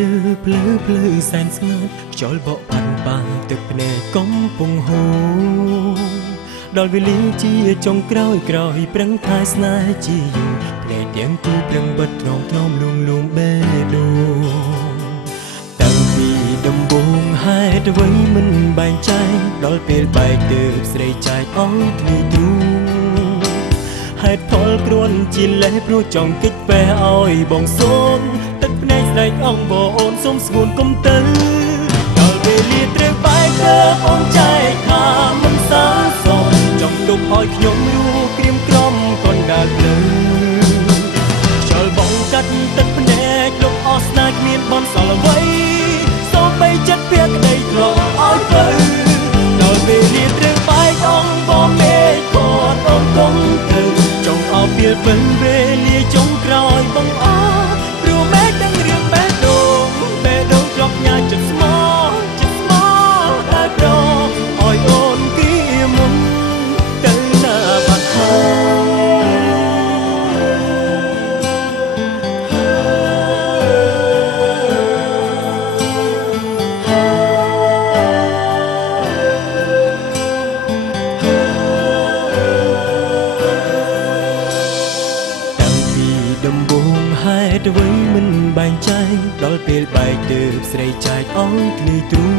លឺភ្លឺភ្លឺសែនស្ងាត់ខ្យល់បក់ផាន់ប៉ាទឹកភ្នែកកំពុងហូរដល់វេលាជាចុងក្រោយប្រឹងថែស្នេហ៍ជាយូរភ្នែកទាំងគូប្រឹងបិទថ្នមលួងលួងបេះដូងតាំងពីដំបូងហេតុអ្វីមិនបែងចែកដល់ពេលបែកទើបស្រីចែកឲ្យទ្វីទ្រូងហេតុផលគ្រាន់ជាលេសព្រោះចង់គិតពេះឲ្យបងសូនទឹកភ្នែកស្រែកអងបងអូនសុំស្ងួនកុំទៅដល់វេលាត្រូវបែកទើបអូនចែកថាមិនសាសងចង់ទុកឲ្យខ្ញុំរួក្រៀមក្រំកូនដើរភ្លឺខ្យល់បងកាត់ទឹកភ្នែកលុបអស់ស្នេហ៍គ្មានបនសល់អ្វីសូមបីចិត្តភក្តីធ្លាប់ឲ្យទៅដល់វេលាត្រូវបែកអងបងមេឃគាត់អូនគង់ទៅចង់ឲ្យពេលពេញវេលាចុងក្រោយបងអរព្រោះមេឃដឹងរឿងបេះដូងទ្រពញ៉ាចិត្តស្មោះតែប្រឲ្យអូនគីមុនទៅណាបាត់ដំបូងហេតុអ្វីមិនបែងចែកដល់ពេលបែកទើបស្រីចែកឲ្យធ្លាយទ្រូង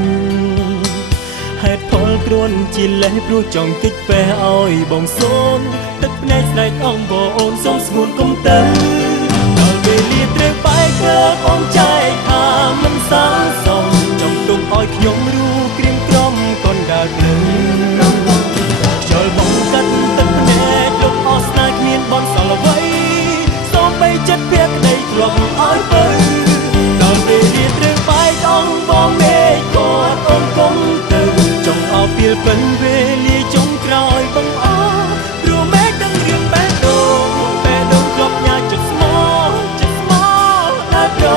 ហេតុផលគ្រាន់ជាលេសព្រោះចង់គិតពេះឲ្យបងសូនទឹកភ្នែកស្រែកអងបងអូនសូមស្ងួនកុំទៅដល់វេលាត្រូវបែកទើបអូនចែកថាមិនសាសងចង់ទុំឲ្យខ្ញុំរួក្រៀមក្រំកូនដើរភ្លឺខ្យល់បងកាត់ទឹកភ្នែកលុបអស់ស្នេហ៍គ្មានបនសល់អ្វីបីចិត្តភក្តីធ្លាប់ឲ្យទៅដល់ពេលរៀនត្រូវបែកអងបងមេឃគាត់អូនគង់ទៅចង់ឲ្យពេលពេញវេលាចុងក្រោយបងអរព្រោះមេឃដឹងរឿងបេះដូងធ្លាប់ញ៉ាចិត្តស្មោះតែប្រ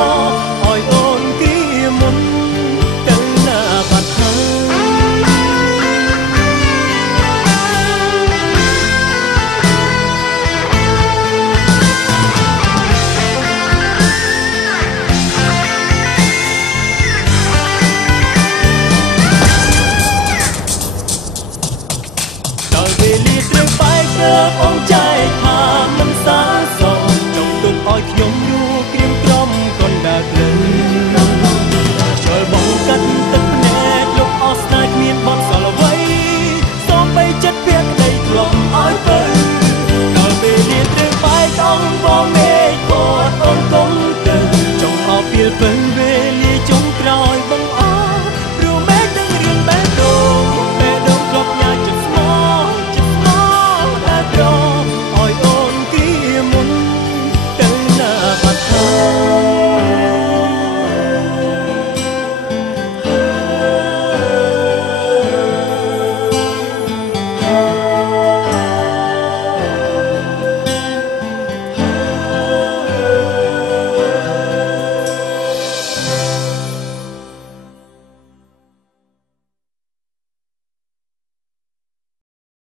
ឲ្យអូនគីមុនទៅណាបាត់ហើយអូនចែកថាមិនសាសងចង់ទុំឲ្យខ្ញុំរួក្រៀមក្រំកូនដើរភ្លឺខ្យល់បងកាត់ទឹកភ្នែកលុបអស់ស្នេហ៍គ្មានបនសល់អ្វីសូមបីចិត្តភក្តីធ្លាប់ឲ្យទៅដល់ពេលលាត្រូវបែកអងបងមេឃគាត់អូនគង់ទៅចង់ឲ្យពេលពេញវេ